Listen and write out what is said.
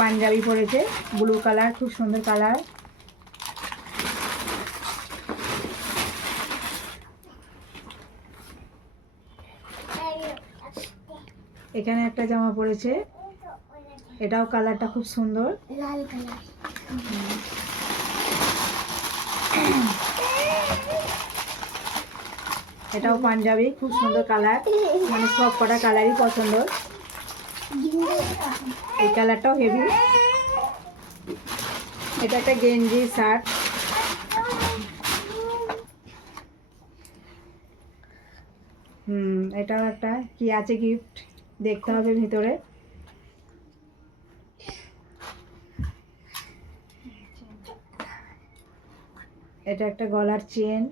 পাঞ্জাবি পরেছে, blue colour, খুব সুন্দর কালার। এখানে একটা জামা পরেছে, এটাও কালারটা খুব সুন্দর, লাল কালার। এটাও পাঞ্জাবি, খুব সুন্দর কালার, মানে সব কটা কালারই পছন্দ। এই কালারটাও হেভি। এটা একটা গেঞ্জি শার্ট, এটাও একটা কি আছে গিফট, দেখতে হবে ভিতরে। এটা একটা গলার চেন,